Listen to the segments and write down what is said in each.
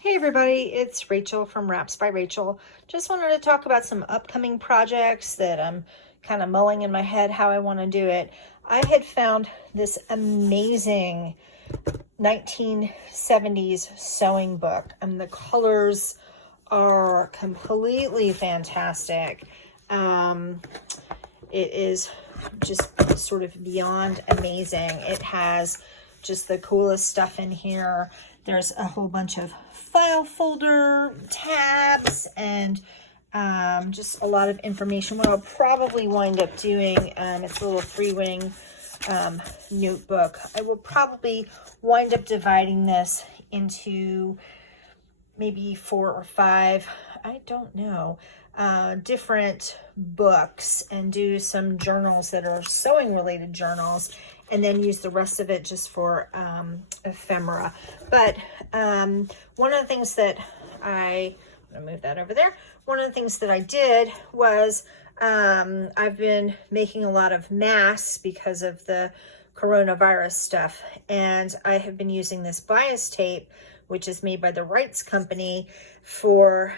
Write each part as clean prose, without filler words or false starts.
Hey everybody, it's Rachel from Wraps by Rachel. Just wanted to talk about some upcoming projects that I'm kind of mulling in my head how I want to do it. I had found this amazing 1970s sewing book, and the colors are completely fantastic. It is just sort of beyond amazing. It has just the coolest stuff in here. There's a whole bunch of file folder tabs and just a lot of information. What I'll probably wind up doing, it's a little three-wing notebook. I will probably wind up dividing this into maybe 4 or 5, I don't know, different books, and do some journals that are sewing related journals, and then use the rest of it just for ephemera. But one of the things that I'm gonna move that over there. One of the things that I did was I've been making a lot of masks because of the coronavirus stuff, and I have been using this bias tape, which is made by the Wrights Company, for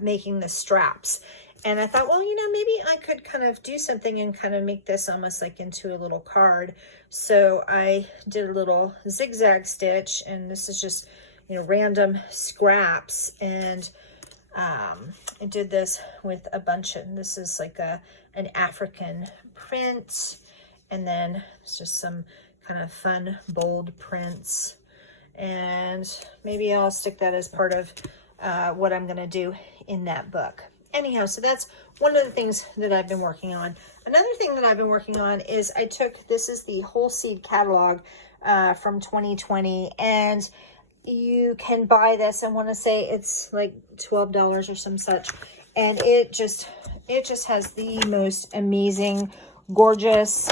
making the straps. And I thought, well, maybe I could kind of do something and kind of make this almost like into a little card. So I did a little zigzag stitch, and this is just, random scraps. And I did this with a bunch of, this is like an African print. And then it's just some kind of fun, bold prints. And maybe I'll stick that as part of what I'm going to do in that book. Anyhow, so that's one of the things that I've been working on. Another thing that I've been working on is this is the Whole Seed catalog from 2020, and you can buy this. I want to say it's like $12 or some such, and it just has the most amazing, gorgeous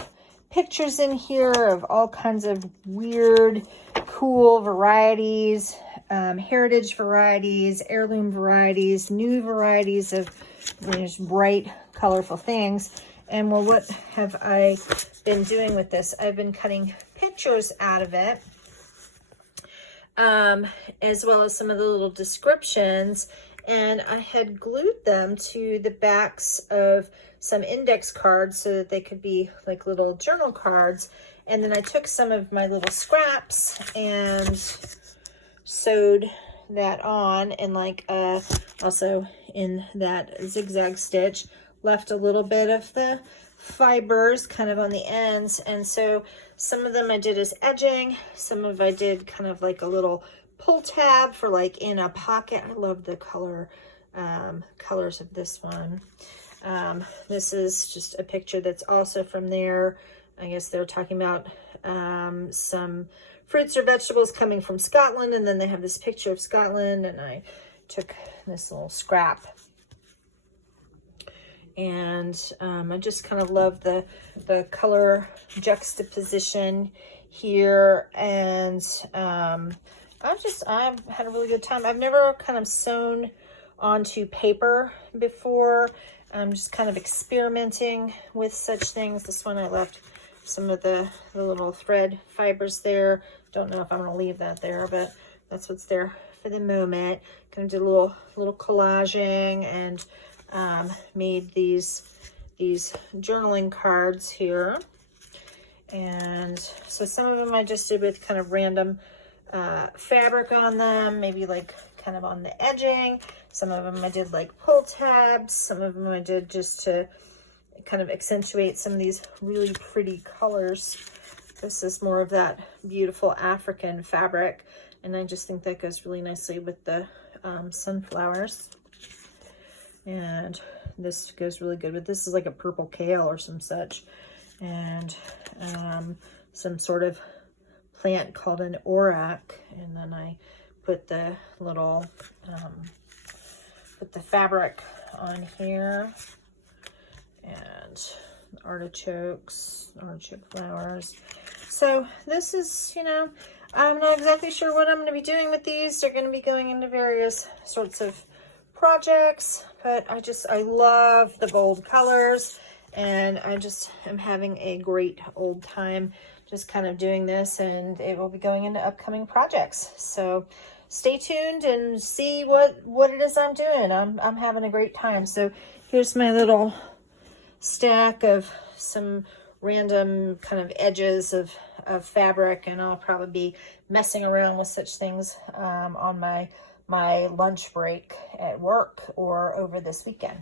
pictures in here of all kinds of weird, cool varieties, heritage varieties, heirloom varieties, new varieties of just bright, colorful things. And well, what have I been doing with this? I've been cutting pictures out of it, as well as some of the little descriptions. And I had glued them to the backs of some index cards so that they could be like little journal cards. And then I took some of my little scraps and sewed that on, and also in that zigzag stitch, left a little bit of the fibers kind of on the ends. And so some of them I did as edging, some of I did kind of like a little pull tab for like in a pocket. I love the colors of this one. This is just a picture that's also from there. I guess they're talking about some fruits or vegetables coming from Scotland, and then they have this picture of Scotland, and I took this little scrap. And I just kind of love the color juxtaposition here, and I've had a really good time. I've never kind of sewn onto paper before. I'm just kind of experimenting with such things. This one I left some of the little thread fibers there. Don't know if I'm going to leave that there, but that's what's there for the moment. Kind of did a little collaging, and made these journaling cards here. And so some of them I just did with kind of random fabric on them, maybe like kind of on the edging. Some of them I did like pull tabs. Some of them I did just to kind of accentuate some of these really pretty colors. This is more of that beautiful African fabric, and I just think that goes really nicely with the sunflowers. And this goes really good with, this is like a purple kale or some such, and some sort of plant called an orac. And then I put the little put the fabric on here, and artichoke flowers. So this is, I'm not exactly sure what I'm going to be doing with these. They're going to be going into various sorts of projects, but I love the bold colors, and I just am having a great old time just kind of doing this, and it will be going into upcoming projects. So stay tuned and see what it is I'm doing. I'm having a great time. So here's my little stack of some random kind of edges of fabric, and I'll probably be messing around with such things on my lunch break at work or over this weekend.